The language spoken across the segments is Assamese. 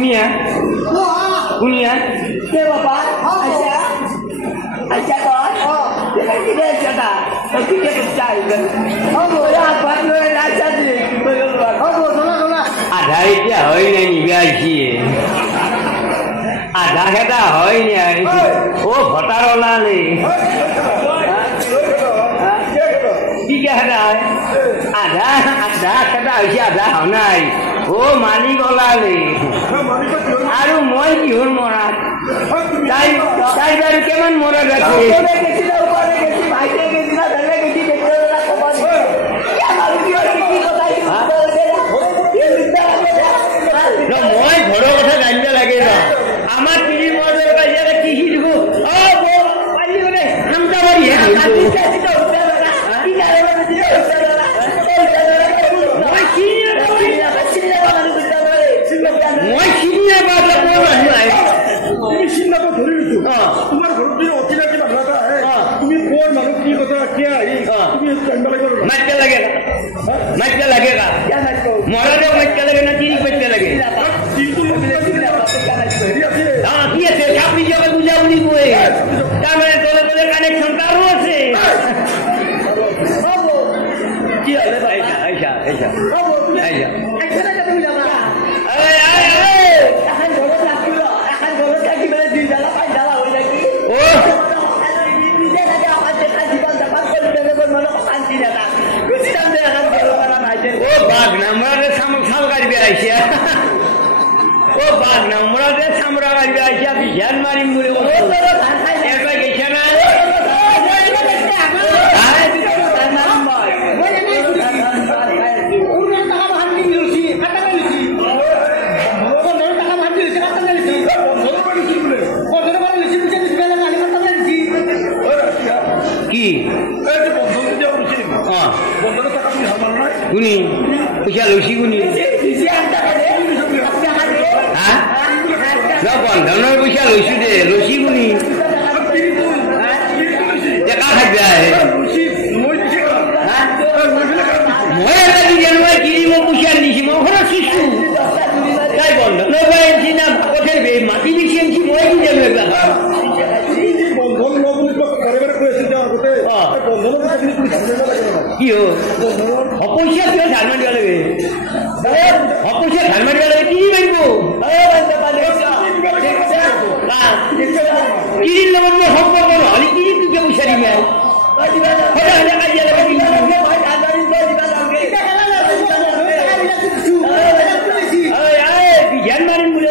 Kunia. Kunia. Dia bapa. Aisyah. Aisyah kan? Dia cerita. Tapi dia percaya kan? Oh, ya apa tu Aisyah ni? Oh, solat. Ada itu hari ni biasa. Ada kata hari ni. Oh, batarola ni. Tiga ada kata Aisyah ada honai. Oh, malik ola ni. Aru moi kiun morat. Dai baru keman morat lagi. No moi ঘৰৰ কথা জানিব লাগে না আমাৰ তিৰি মৰৰ কাজিয়া কি দিব অ বো পালি করে হামটা মারি মই চিনিয়ে বাবা তুমি চিন্তা ধরে দিছো তোমার ঘর দিয়ে অচিনাকি বাংলাটা তুমি কোন মানুষ কি কথা কিয়া তুমি মাইকে লাগেগা মরারে মাইকে লাগে না তিরি পেতে লাগে হ্যাঁ কি আছে চাকরি যাবে বুঝাবুঝি করে তার মানে তোলে তোলে কানেকশন কারও আছে কি হবে ভাই আইসা তুমি যাবা এখন ঘরে থাকি বেলে দুই জ্বালা পাঁচ জ্বালা হয়ে যায় ও ও বাঘ না মোরা সাল গাড়ি আইসা ও বাঘ না মোরা সামরা গাড়ি আইসা বিশাল মারি মুড়ে একবার গেছে না কি গুনি পয়সা লইছি গুনি হ্যাঁ না বন্ধনের পয়সা লইছি দে লইছি গুনি দেখা থাকবে মই এটা দি জানুয়ারি কিনি মই পয়সা দিছি মই ঘর শিশু তাই বন্ধন পাইছি না কোথায় মাটি দিছি মই কি জানো এটা কি অপয়সা কিয় ধার মারিব লাগে অপয়সা ধার মারিব লাগে কি মারিব কিনির লগত মই সম্পর্ক নহলে কিনি তুই পয়সা দিম বিজ্ঞান মারিম বুলি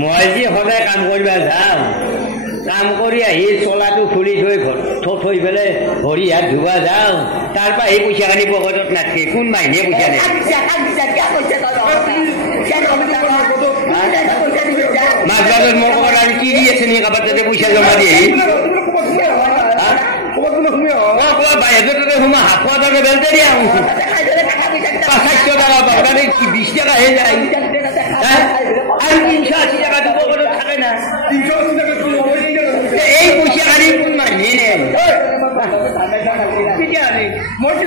মই যে সদায় কাম কৰিব যাম কাম কৰি আহি চলাটো খুলি থৈ পেলাই ভৰি হাত ধুবা যাওঁ তাৰ পৰা এই পইচাখিনি পকেটত নাথাকে কোন মাহিনীয়ে পইচা দিয়ে মাছ বাজত মোৰ ক'ৰবাত আৰু কি দি আছে নেকি কাৰোবাৰ তাতে পইচা জমা দিয়ে ক'ৰবাত বাহিৰতে সোমা 700 টকা বেলতে দিয়া 500 টকা পাওঁ তাতে 20 টকাহে যায় আর 380 টাকা দিব করে থাকে না 380 টাকা এই পয়সা আনি কোন মাইনে নেন ঠিক আছে মোটি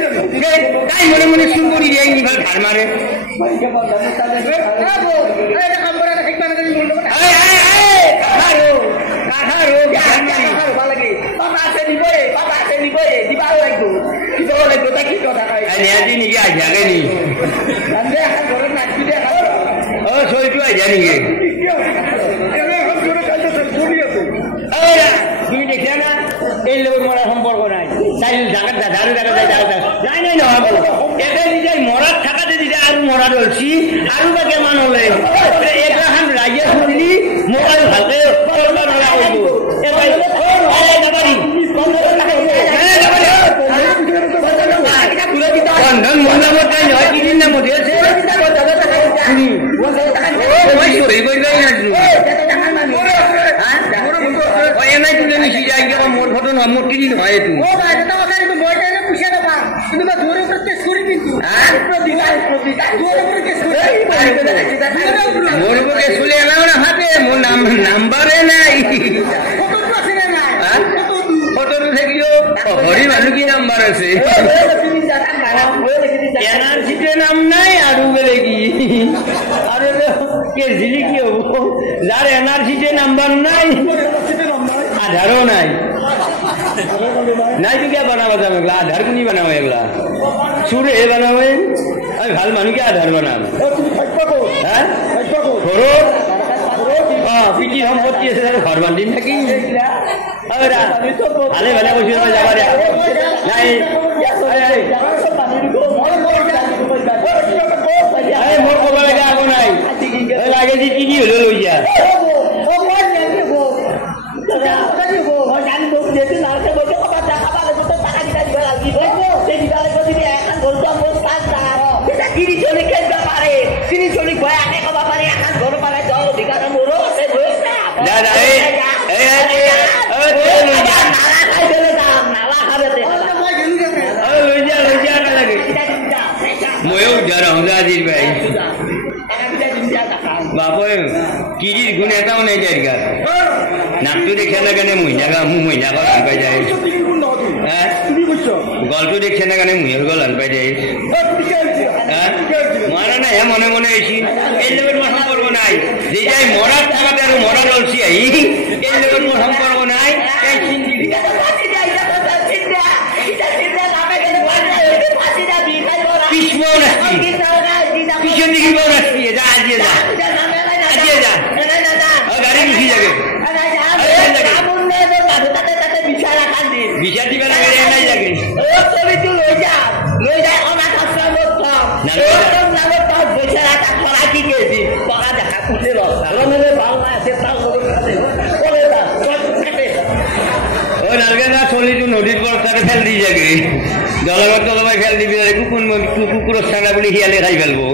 তাই মনে মনে শুরু করি এই নিভাল ধার মারে এটা কাম করে খাইবা না তুমি বলতে কাঠারো ভালো লাগে বাবা আছে নিবে দিবা লাগবো তা কি কথা কই আরে আজি নিকে আইয়াগে নি আন্দে এখন ঘরে নাচবি দে ও সইটু আইয়া নিকে তুমি দেখিয়া না এই লোক মরার সম্পর্ক নাই চাইল জায়গা ধারে নাই নহব এটা নিজের মরার থাকাতে দিতে আর মরা ধরছি আর বাকে মান হলে এটা খান রাজিয়া শুনলি মোবাইল ভালকে বন্ধন মহিলামত তাই নয় কিদিন নাম দিয়েছে মোর ঘটনা মোর কিদিন হয় কিন্তু না জোরে উপরে কেস করি কিন্তু জোরে উপরে কেস করি মোর বুকে শুলে এলাও না হাতে মোর নাম্বারে নাই ফটো থাকিও হরি মানুষ কি নাম্বার আছে এনআরসিতে নাম নাই আর বলে কি আরে কে জিলি কি হবো যার এনআরসিতে নাম্বার নাই আধারও নাই নাই তো क्या बनावा था मेगला आधार को नहीं बनावे एगला सुरे बनावे अरे ভাল মানুষ কে আধার বানাবে তুমি থাকবা কো হ্যাঁ থাকবা কো ঘরো পিটি সম্পত্তি আছে ঘর বান্ধি থাকি আরে ভালে ভালে বসে যাবা রে নাই আরে মোর কবা লাগে আগো নাই লাগে যে কি হলো লই যা বাপরে কিরির গুণ এটাও নেই জায়গা নামটো দেখে না কেন মহিলা মহিলা গল আন পাই যায় হ্যাঁ গল্প দেখছে না কেন মহিলার গল আন পাই যায় হ্যাঁ মারা না হ্যাঁ মনে মনে এসি এই লোকের মোর সম্পর্ক নাই যে যাই মরার টাকাতে আর মরা ললছি আই এই লোকের মোর সম্পর্ক নাই পিছমো নাকি পিছন দিকে বউ নাকি যা আজিয়ে যা আজিয়ে যা গাড়ি গুছি যাবে বিচার দিবে না নাই লাগে চলিটো নদীর পর তাকে ফেল দি যাগে জলগত জলবাই ফেল দিবি কুকুর কুকুরের ছানা বলে শিয়ালে খাই ফেলবো